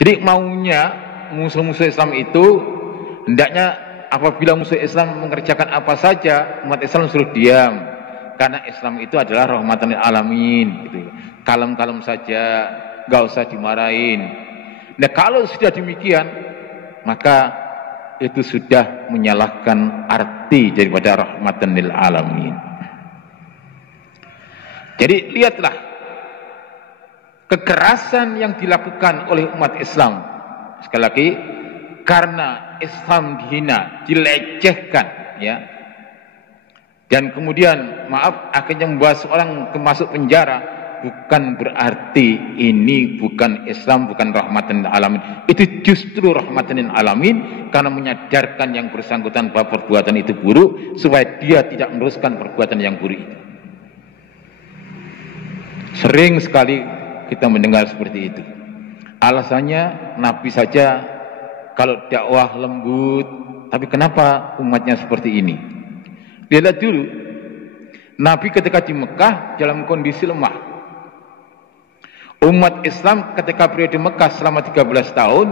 Jadi maunya musuh-musuh Islam itu hendaknya apabila musuh Islam mengerjakan apa saja, umat Islam suruh diam, karena Islam itu adalah rahmatan lil alamin gitu. Kalem-kalem saja, gak usah dimarahin. Nah kalau sudah demikian, maka itu sudah menyalahkan arti daripada rahmatan lil alamin. Jadi lihatlah kekerasan yang dilakukan oleh umat Islam, sekali lagi, karena Islam dihina, dilecehkan, ya, dan kemudian maaf akhirnya membawa seorang masuk penjara, bukan berarti ini bukan Islam, bukan rahmatan lil alamin. Itu justru rahmatan lil alamin, karena menyadarkan yang bersangkutan bahwa perbuatan itu buruk, supaya dia tidak meneruskan perbuatan yang buruk itu. Sering sekali kita mendengar seperti itu. Alasannya Nabi saja kalau dakwah lembut, tapi kenapa umatnya seperti ini? Lihat dulu, Nabi ketika di Mekah dalam kondisi lemah. Umat Islam ketika periode Mekah selama 13 tahun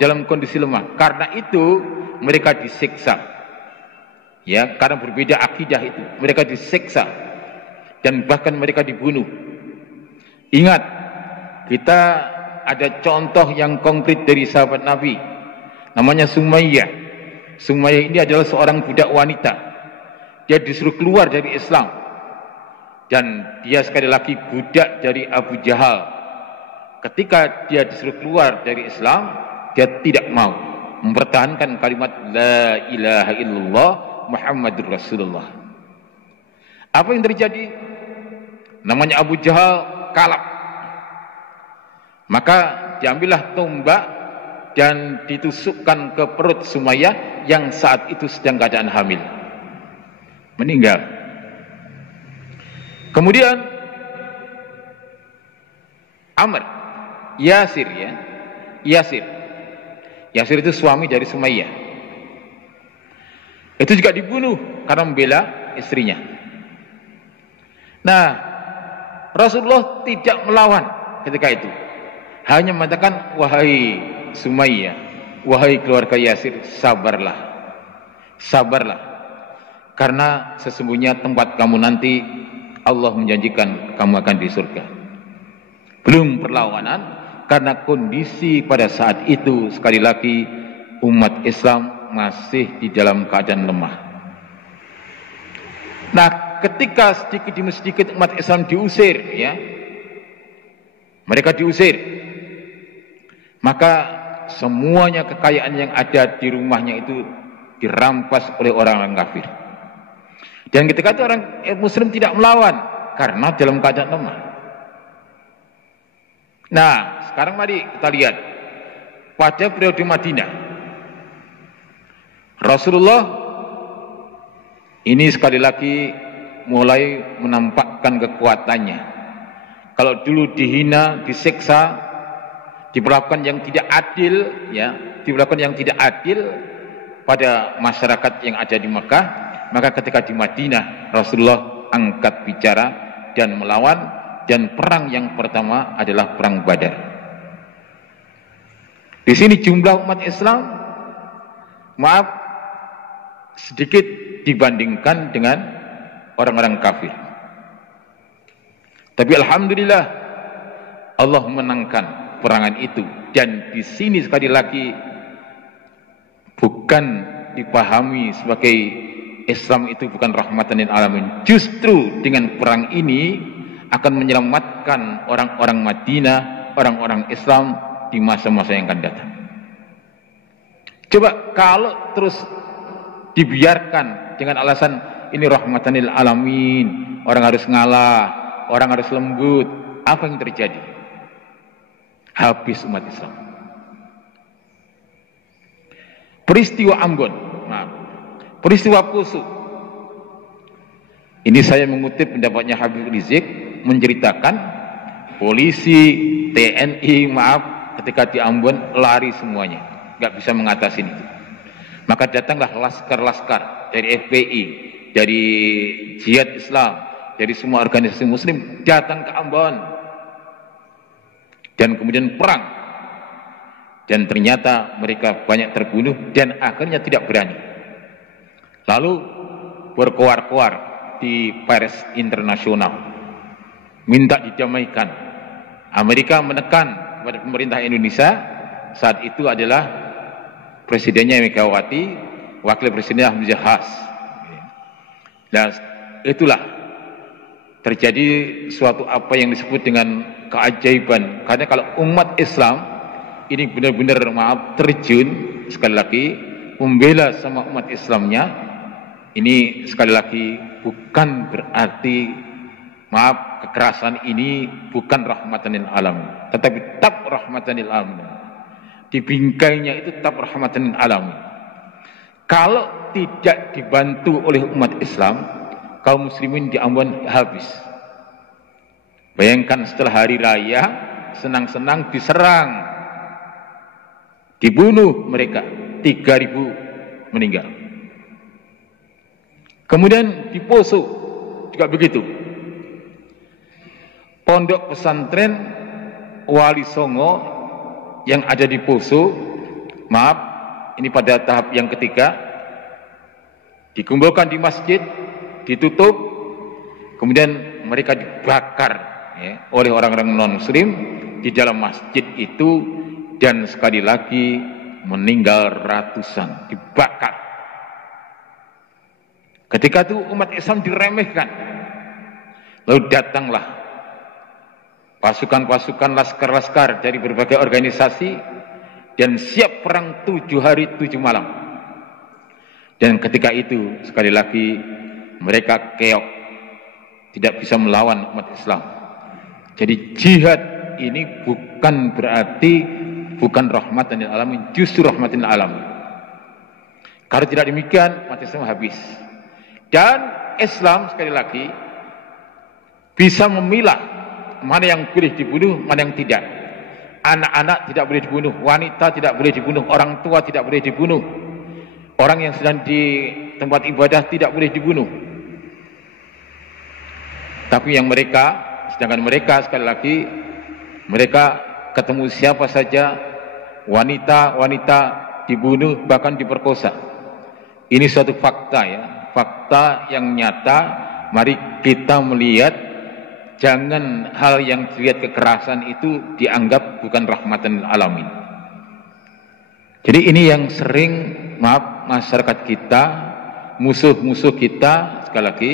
dalam kondisi lemah. Karena itu mereka disiksa. Ya, karena berbeda akidah itu, mereka disiksa dan bahkan mereka dibunuh. Ingat, kita ada contoh yang konkret dari sahabat Nabi, namanya Sumayyah. Sumayyah ini adalah seorang budak wanita. Dia disuruh keluar dari Islam, dan dia sekali lagi budak dari Abu Jahal. Ketika dia disuruh keluar dari Islam, dia tidak mau mempertahankan kalimat La ilaha illallah Muhammadur Rasulullah. Apa yang terjadi? Namanya Abu Jahal kalap. Maka diambillah tombak dan ditusukkan ke perut Sumayyah yang saat itu sedang keadaan hamil. Meninggal. Kemudian Amr, Yasir, ya, Yasir itu suami dari Sumayyah. Itu juga dibunuh karena membela istrinya. Nah, Rasulullah tidak melawan ketika itu. Hanya mengatakan, wahai Sumayyah, wahai keluarga Yasir, sabarlah. Sabarlah. Karena sesungguhnya tempat kamu nanti Allah menjanjikan kamu akan di surga. Belum perlawanan, karena kondisi pada saat itu sekali lagi umat Islam masih di dalam keadaan lemah. Nah, ketika sedikit demi sedikit umat Islam diusir, ya, mereka diusir, maka semuanya kekayaan yang ada di rumahnya itu dirampas oleh orang-orang kafir. Dan ketika itu orang Muslim tidak melawan karena dalam keadaan lemah. Nah, sekarang mari kita lihat pada periode Madinah, Rasulullah ini sekali lagi mulai menampakkan kekuatannya. Kalau dulu dihina, disiksa, diperlakukan yang tidak adil, ya, diperlakukan yang tidak adil pada masyarakat yang ada di Mekah, maka ketika di Madinah Rasulullah angkat bicara dan melawan, dan perang yang pertama adalah perang Badar. Di sini jumlah umat Islam, maaf, sedikit dibandingkan dengan orang-orang kafir. Tapi alhamdulillah Allah menangkan perangan itu, dan di sini sekali lagi bukan dipahami sebagai Islam itu bukan rahmatan lil alamin. Justru dengan perang ini akan menyelamatkan orang-orang Madinah, orang-orang Islam di masa-masa yang akan datang. Coba kalau terus dibiarkan dengan alasan ini rahmatan lil alamin, orang harus ngalah, orang harus lembut, apa yang terjadi? Habis umat Islam. Peristiwa Ambon, maaf, peristiwa Poso. Ini saya mengutip pendapatnya Habib Rizik, menceritakan polisi, TNI, maaf, ketika di Ambon lari semuanya, nggak bisa mengatasi itu. Maka datanglah laskar-laskar dari FPI, dari Jihad Islam, dari semua organisasi Muslim datang ke Ambon, dan kemudian perang. dan ternyata mereka banyak terbunuh dan akhirnya tidak berani. Lalu berkoar-koar di pers internasional minta didamaikan. Amerika menekan kepada pemerintah Indonesia, saat itu adalah presidennya Megawati, wakil presidennya Hamzah Has. Dan itulah terjadi suatu apa yang disebut dengan keajaiban, karena kalau umat Islam ini benar-benar terjun sekali lagi membela sama umat Islamnya, ini sekali lagi bukan berarti kekerasan ini bukan rahmatan lil alamin, tetapi tetap rahmatan lil alamin. Dibingkainya itu tetap rahmatan lil alamin. Kalau tidak dibantu oleh umat Islam, kaum muslimin di Ambon habis. Bayangkan setelah hari raya senang-senang diserang, dibunuh mereka, 3.000 meninggal. Kemudian di Poso juga begitu. Pondok pesantren Wali Songo yang ada di Poso, maaf, ini pada tahap yang ketiga, dikumpulkan di masjid, ditutup, kemudian mereka dibakar ya, oleh orang-orang non-muslim di dalam masjid itu, dan sekali lagi meninggal ratusan, dibakar. Ketika itu umat Islam diremehkan, lalu datanglah pasukan-pasukan laskar-laskar dari berbagai organisasi dan siap perang 7 hari 7 malam. Dan ketika itu sekali lagi mereka keok, tidak bisa melawan umat Islam. Jadi jihad ini bukan berarti bukan rahmatan lil alamin, justru rahmatan lil alamin. Kalau tidak demikian umat Islam habis. Dan Islam sekali lagi bisa memilah mana yang boleh dibunuh, mana yang tidak. Anak-anak tidak boleh dibunuh, wanita tidak boleh dibunuh, orang tua tidak boleh dibunuh, orang yang sedang di tempat ibadah tidak boleh dibunuh. Tapi yang mereka, sedangkan mereka sekali lagi, mereka ketemu siapa saja, wanita-wanita dibunuh, bahkan diperkosa. Ini suatu fakta ya, fakta yang nyata. Mari kita melihat, jangan hal yang dilihat kekerasan itu dianggap bukan rahmatan lil alamin. Jadi ini yang sering, maaf, masyarakat kita, musuh-musuh kita, sekali lagi,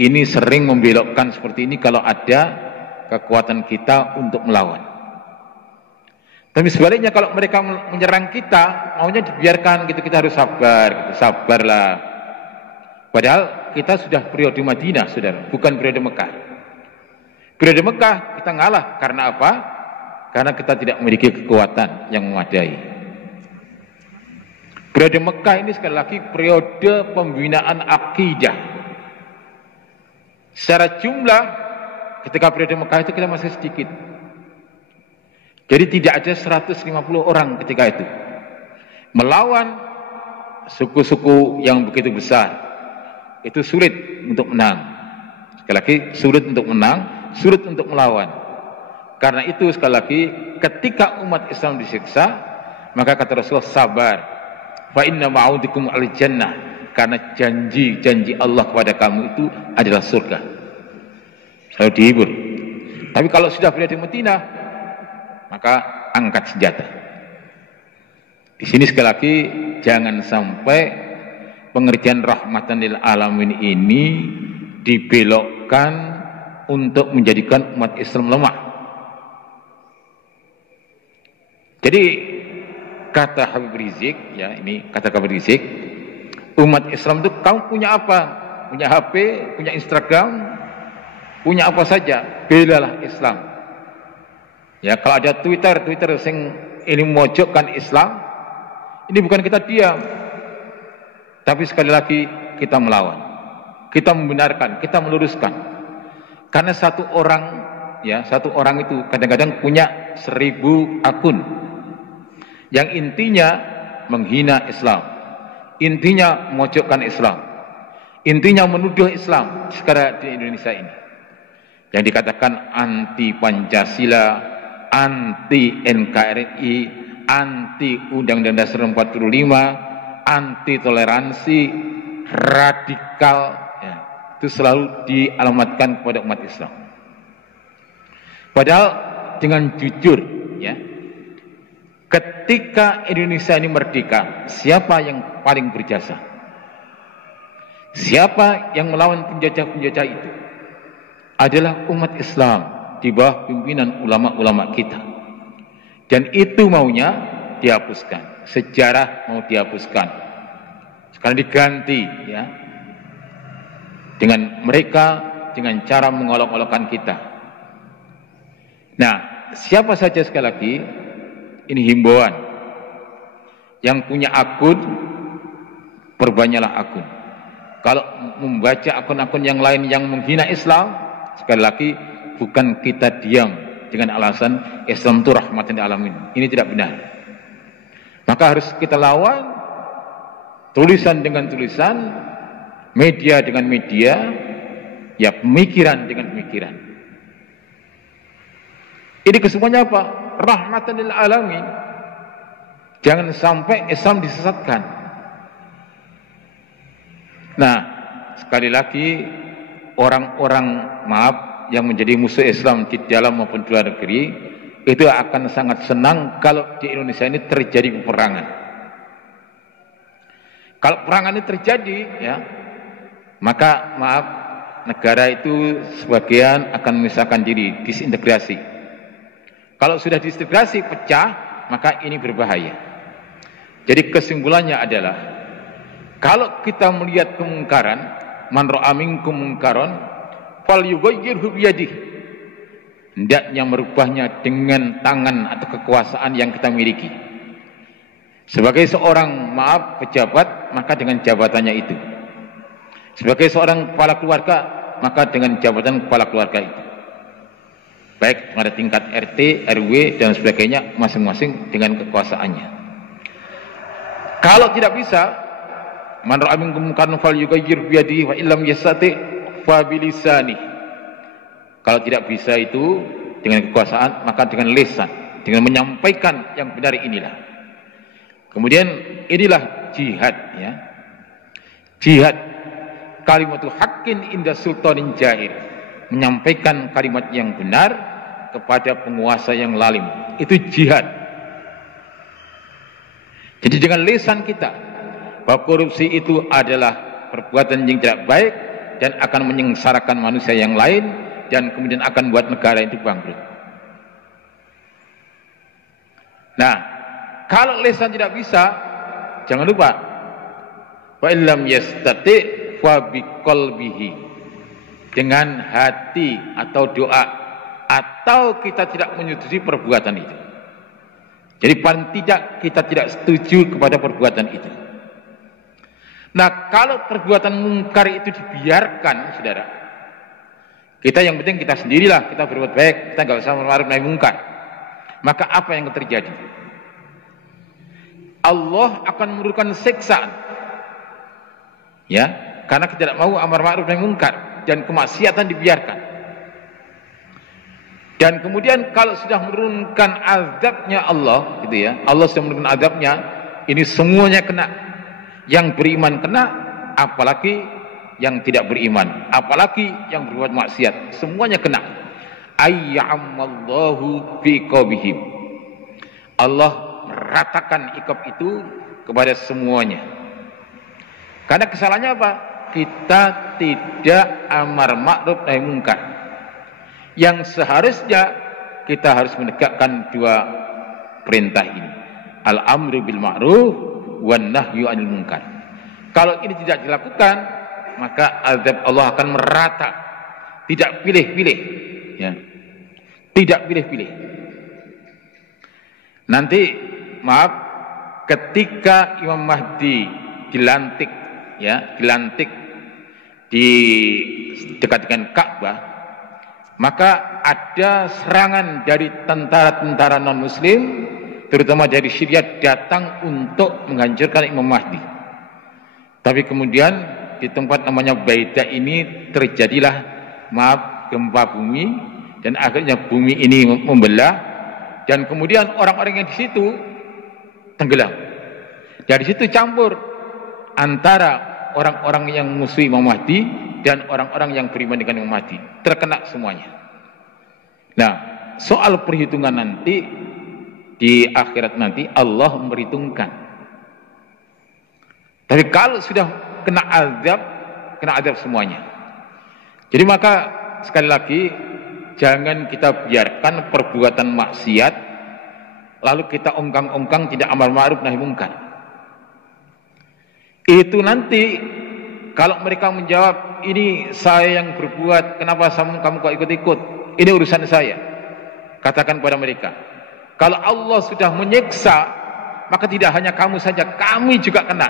ini sering membelokkan seperti ini kalau ada kekuatan kita untuk melawan. Tapi sebaliknya kalau mereka menyerang kita, maunya dibiarkan gitu, kita harus sabar, gitu, sabarlah. Padahal kita sudah periode Madinah, saudara, bukan periode Mekah. Periode Mekah kita ngalah karena apa? Karena kita tidak memiliki kekuatan yang memadai. Periode Mekah ini sekali lagi periode pembinaan akidah. Secara jumlah ketika periode Mekah itu kita masih sedikit. Jadi tidak ada 150 orang ketika itu. Melawan suku-suku yang begitu besar itu sulit untuk menang. Sekali lagi sulit untuk menang, sulit untuk melawan. Karena itu sekali lagi ketika umat Islam disiksa, maka kata Rasulullah, sabar, fa inna ma'udikum al-jannah, karena janji Allah kepada kamu itu adalah surga. Selalu dihibur. Tapi kalau sudah berada di Madinah, maka angkat senjata. Di sini sekali lagi jangan sampai pengertian rahmatan lil alamin ini dibelokkan untuk menjadikan umat Islam lemah. Jadi kata Habib Rizik, ya ini kata Habib Rizik, umat Islam itu kamu punya apa? Punya HP, punya Instagram, punya apa saja, belalah Islam. Ya kalau ada Twitter yang ini memojokkan Islam, ini bukan kita diam, tapi sekali lagi kita melawan, kita membenarkan, kita meluruskan. Karena satu orang itu kadang-kadang punya 1000 akun yang intinya menghina Islam, intinya memojokkan Islam, intinya menuduh Islam sekarang di Indonesia ini. Yang dikatakan anti Pancasila, anti NKRI, anti Undang-Undang Dasar 45, anti toleransi, radikal, ya, itu selalu dialamatkan kepada umat Islam. Padahal dengan jujur, ya, ketika Indonesia ini merdeka, siapa yang paling berjasa? Siapa yang melawan penjajah-penjajah itu? Adalah umat Islam di bawah pimpinan ulama-ulama kita. Dan itu maunya dihapuskan. Sejarah mau dihapuskan. Sekarang diganti, ya, dengan mereka, dengan cara mengolok-olokkan kita. Nah, siapa saja sekali lagi, ini himbauan, yang punya akun, perbanyaklah akun. Kalau membaca akun-akun yang lain yang menghina Islam, sekali lagi, bukan kita diam dengan alasan Islam itu rahmatan lil alamin. Ini tidak benar. Maka harus kita lawan, tulisan dengan tulisan, media dengan media, ya, pemikiran dengan pemikiran. Ini kesemuanya apa? Rahmatan lil alamin. Jangan sampai Islam disesatkan. Nah, sekali lagi, orang-orang, maaf, yang menjadi musuh Islam di dalam maupun di luar negeri, itu akan sangat senang kalau di Indonesia ini terjadi peperangan. Kalau peperangan ini terjadi, ya, maka maaf, negara itu sebagian akan memisahkan diri, disintegrasi. Kalau sudah disintegrasi, pecah, maka ini berbahaya. Jadi kesimpulannya adalah, kalau kita melihat kemungkaran, man ra'a minkum mungkaron falyughayyirhu biyadihi, hendaknya merubahnya dengan tangan atau kekuasaan yang kita miliki. Sebagai seorang, maaf, pejabat, maka dengan jabatannya itu. Sebagai seorang kepala keluarga, maka dengan jabatan kepala keluarga itu. Baik pada tingkat RT, RW, dan sebagainya, masing-masing dengan kekuasaannya. Kalau tidak bisa, man ra'a minkum munkaran falyughayyirhu biyadihi wa illam yastati' fa bilisani. Kalau tidak bisa itu dengan kekuasaan, maka dengan lisan, dengan menyampaikan yang benar inilah. Kemudian inilah jihad, ya. Jihad, kalimatu haqqin inda sultanin jair, menyampaikan kalimat yang benar kepada penguasa yang lalim. Itu jihad. Jadi dengan lisan kita, bahwa korupsi itu adalah perbuatan yang tidak baik dan akan menyengsarakan manusia yang lain, dan kemudian akan buat negara itu bangkrut. Nah, kalau lisan tidak bisa, jangan lupa, wa illam yastati' fa biqalbihi, dengan hati atau doa, atau kita tidak menyetujui perbuatan itu. Jadi paling tidak kita tidak setuju kepada perbuatan itu. Nah, kalau perbuatan mungkar itu dibiarkan, saudara, kita yang penting kita sendirilah, kita berbuat baik, kita nggak usah ma'ruf nahi mungkar. Maka apa yang terjadi? Allah akan memberikan siksaan, ya, karena kita tidak mau amar ma'ruf nahi mungkar dan kemaksiatan dibiarkan. Dan kemudian kalau sudah menurunkan azabnya Allah, gitu ya, Allah sudah menurunkan azabnya, ini semuanya kena. Yang beriman kena, apalagi yang tidak beriman, apalagi yang berbuat maksiat, semuanya kena. Ayya'amallahu biqabihim, Allah meratakan iqab itu kepada semuanya. Karena kesalahannya apa? Kita tidak amar ma'ruf nahi mungkar. Yang seharusnya kita harus menegakkan dua perintah ini, al-amru bil ma'ruf wan nahyu 'anil munkar. Kalau ini tidak dilakukan, maka azab Allah akan merata, tidak pilih-pilih, ya. Tidak pilih-pilih. Nanti, maaf, ketika Imam Mahdi dilantik, ya, dilantik di dekat dengan Ka'bah, maka ada serangan dari tentara-tentara non-muslim, terutama dari Syria, datang untuk menghancurkan Imam Mahdi. Tapi kemudian di tempat namanya Baida ini terjadilah, maaf, gempa bumi, dan akhirnya bumi ini membelah, dan kemudian orang-orang yang di situ tenggelam. Dari situ campur antara orang-orang yang musuh Imam Mahdi dan orang-orang yang beriman dengan Imam Mahdi, terkena semuanya. Nah, soal perhitungan nanti di akhirat nanti Allah memperhitungkan. Tapi kalau sudah kena azab semuanya. Jadi maka sekali lagi jangan kita biarkan perbuatan maksiat lalu kita ongkang-ongkang tidak amal ma'ruf nahi mungkar. Itu nanti kalau mereka menjawab, ini saya yang berbuat, kenapa kamu kok ikut-ikut? Ini urusan saya. Katakan kepada mereka, kalau Allah sudah menyiksa, maka tidak hanya kamu saja, kami juga kena.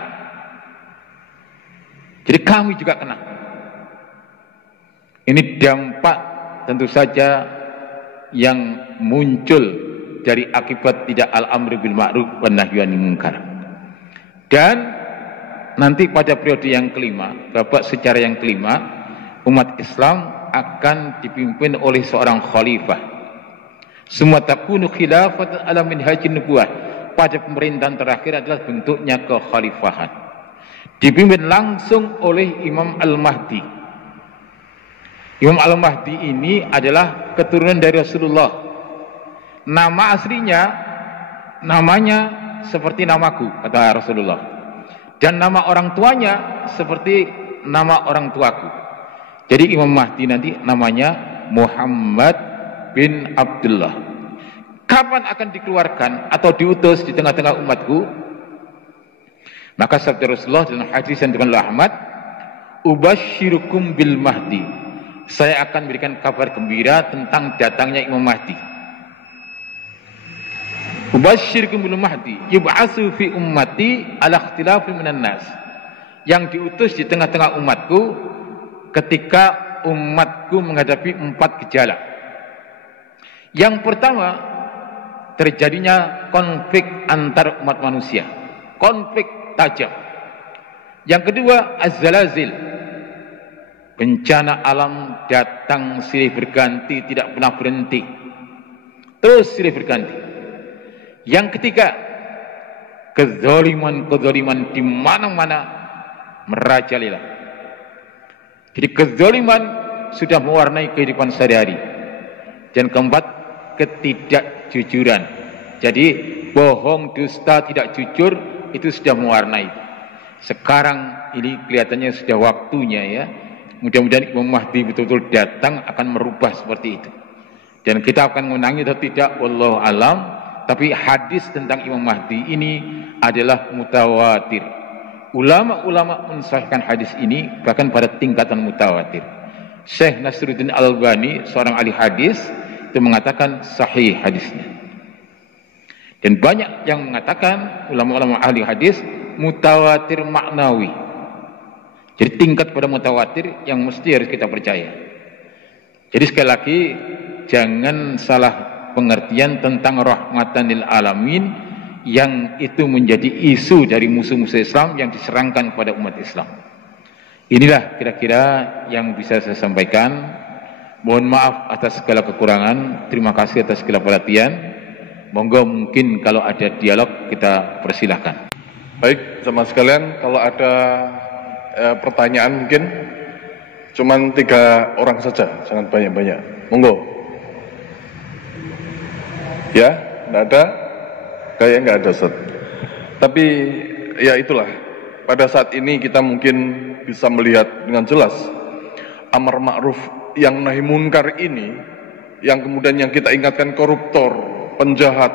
Jadi kami juga kena. Ini dampak tentu saja yang muncul dari akibat tidak al-amru bil ma'ruf wan nahyi anil munkar. Dan nanti pada periode yang kelima, babak secara yang kelima, umat Islam akan dipimpin oleh seorang khalifah. Semua takunu khilafatan ala minhajin nubuwah. Pada pemerintahan terakhir adalah bentuknya kekhalifahan. Dipimpin langsung oleh Imam Al-Mahdi. Imam Al-Mahdi ini adalah keturunan dari Rasulullah. Nama aslinya, namanya seperti namaku, kata Rasulullah. Dan nama orang tuanya seperti nama orang tuaku. Jadi Imam Mahdi nanti namanya Muhammad bin Abdullah. Kapan akan dikeluarkan atau diutus di tengah-tengah umatku? Maka sabda Rasulullah dalam hadis yang diriwayatkan Ahmad, "Ubasyirukum bil Mahdi." Saya akan berikan kabar gembira tentang datangnya Imam Mahdi. Ubasyirukum bil Mahdi, yub'atsu fi ummati ala ikhtilafin minan nas. Yang diutus di tengah-tengah umatku ketika umatku menghadapi 4 gejala. Yang pertama, terjadinya konflik antar umat manusia. Konflik tajam. Yang kedua, az-zalazil. Bencana alam datang silih berganti, tidak pernah berhenti. Terus silih berganti. Yang ketiga, kezaliman di mana-mana merajalela. Jadi kezaliman sudah mewarnai kehidupan sehari-hari. Dan keempat, ketidakjujuran. Jadi bohong, dusta, tidak jujur itu sudah mewarnai. Sekarang ini kelihatannya sudah waktunya ya. Mudah-mudahan Imam Mahdi betul-betul datang akan merubah seperti itu. Dan kita akan menangi atau tidak, wallahu alam. Tapi hadis tentang Imam Mahdi ini adalah mutawatir. Ulama-ulama mensahihkan hadis ini bahkan pada tingkatan mutawatir. Syekh Nasruddin Al-Albani, seorang ahli hadis, itu mengatakan sahih hadisnya. Dan banyak yang mengatakan, ulama-ulama ahli hadis, mutawatir maknawi. Jadi tingkat pada mutawatir yang mesti harus kita percaya. Jadi sekali lagi, jangan salah pengertian tentang rahmatan lil alamin yang itu menjadi isu dari musuh-musuh Islam yang diserangkan kepada umat Islam. Inilah kira-kira yang bisa saya sampaikan. Mohon maaf atas segala kekurangan. Terima kasih atas segala perhatian. Monggo mungkin kalau ada dialog kita persilahkan. Baik, sama sekalian, kalau ada pertanyaan mungkin cuman 3 orang saja, jangan banyak-banyak. Monggo. Ya, enggak ada? Kayaknya enggak ada, Ustaz. Tapi ya itulah, pada saat ini kita mungkin bisa melihat dengan jelas amar ma'ruf yang nahi munkar ini, yang kemudian yang kita ingatkan koruptor, penjahat.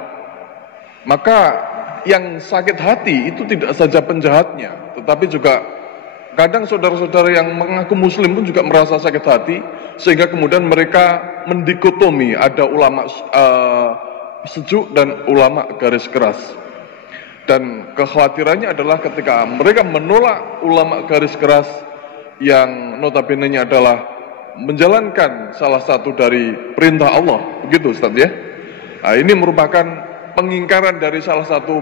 Maka yang sakit hati itu tidak saja penjahatnya, tetapi juga kadang saudara-saudara yang mengaku muslim pun juga merasa sakit hati, sehingga kemudian mereka mendikotomi, ada ulama sejuk dan ulama garis keras. Dan kekhawatirannya adalah ketika mereka menolak ulama garis keras yang notabene-nya adalah menjalankan salah satu dari perintah Allah, begitu Ustaz ya. Nah, ini merupakan pengingkaran dari salah satu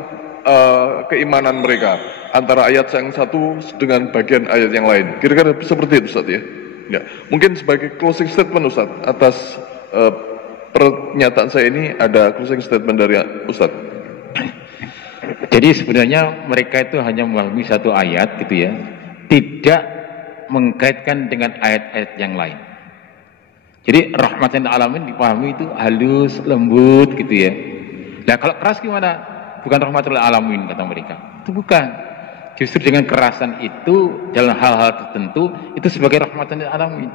keimanan mereka, antara ayat yang satu dengan bagian ayat yang lain. Kira-kira seperti itu Ustaz ya. Ya. Mungkin sebagai closing statement Ustaz atas pernyataan saya ini, ada closing statement dari Ustaz. Jadi sebenarnya mereka itu hanya memahami satu ayat gitu ya, tidak mengkaitkan dengan ayat-ayat yang lain. Jadi rahmatan lil alamin dipahami itu halus, lembut gitu ya. Nah kalau keras gimana? Bukan rahmatul alamin kata mereka. Itu bukan. Justru dengan kerasan itu dalam hal-hal tertentu itu sebagai rahmatan lil alamin.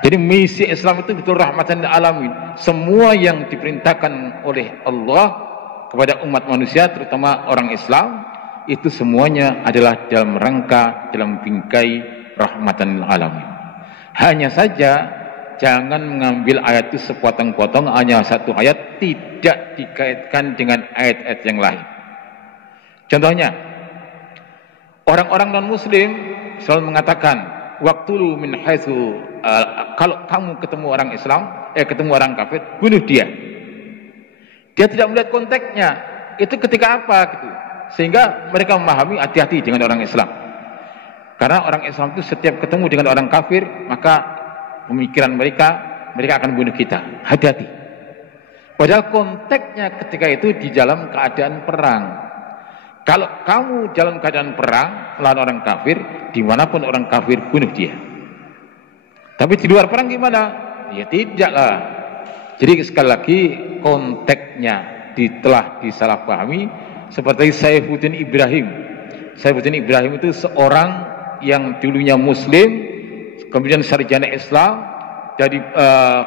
Jadi misi Islam itu betul rahmatan lil alamin. Semua yang diperintahkan oleh Allah kepada umat manusia terutama orang Islam itu semuanya adalah dalam rangka, dalam bingkai rahmatan lil alamin. Hanya saja jangan mengambil ayat itu sepotong-potong, hanya satu ayat tidak dikaitkan dengan ayat-ayat yang lain. Contohnya, orang-orang non-muslim selalu mengatakan, waqtulu min haitsu, kalau kamu ketemu orang Islam, ketemu orang kafir, bunuh dia. Dia tidak melihat konteksnya. Itu ketika apa gitu. Sehingga mereka memahami hati-hati dengan orang Islam. Karena orang Islam itu setiap ketemu dengan orang kafir, maka pemikiran mereka akan bunuh kita. Hati-hati. Padahal konteksnya ketika itu di dalam keadaan perang. Kalau kamu dalam keadaan perang melawan orang kafir, dimanapun orang kafir, bunuh dia. Tapi di luar perang gimana? Ya tidaklah. Jadi sekali lagi konteksnya telah disalahpahami. Seperti Saifuddin Ibrahim. Saifuddin Ibrahim itu seorang yang dulunya Muslim, kemudian sarjana Islam, jadi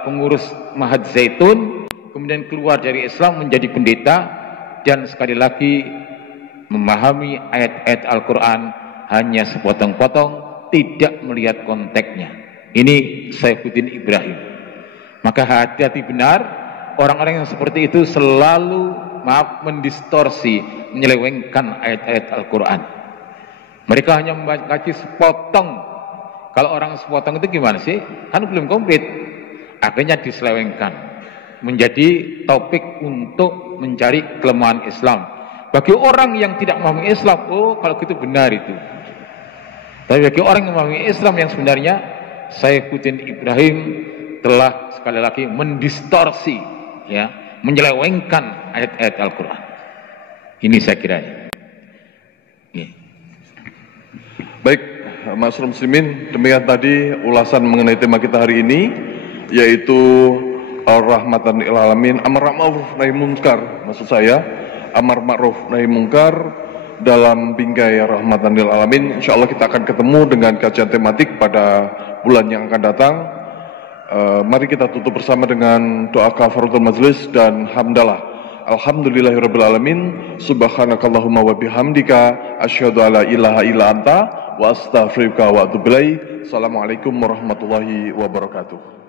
pengurus Mahat Zaitun, kemudian keluar dari Islam menjadi pendeta, dan sekali lagi memahami ayat-ayat Al-Quran hanya sepotong-potong, tidak melihat konteksnya. Ini Saifuddin Ibrahim. Maka hati-hati benar, orang-orang yang seperti itu selalu mendistorsi, menyelewengkan ayat-ayat Al-Quran. Mereka hanya membaca sepotong. Kalau orang sepotong itu gimana sih? Kan belum komplit. Akhirnya diselewengkan menjadi topik untuk mencari kelemahan Islam. Bagi orang yang tidak memahami Islam, oh kalau gitu benar itu. Tapi bagi orang yang memahami Islam yang sebenarnya, Saifuddin Ibrahim telah sekali lagi mendistorsi, ya, menyelewengkan ayat-ayat Al-Quran. Ini saya kira. Baik, Masyarakat Muslimin, demikian tadi ulasan mengenai tema kita hari ini, yaitu rahmatan lil alamin, amar ma'ruf nahi munkar. Maksud saya, amar ma'ruf nahi munkar dalam bingkai rahmatan lil alamin. Insyaallah kita akan ketemu dengan kajian tematik pada bulan yang akan datang. Mari kita tutup bersama dengan doa kafaratul majlis dan hamdalah. Alhamdulillahirabbil alamin, subhanakallahumma wa bihamdika asyhadu alla ilaha illa anta wa astaghfiruka wa atubu ilaik. Assalamualaikum warahmatullahi wabarakatuh.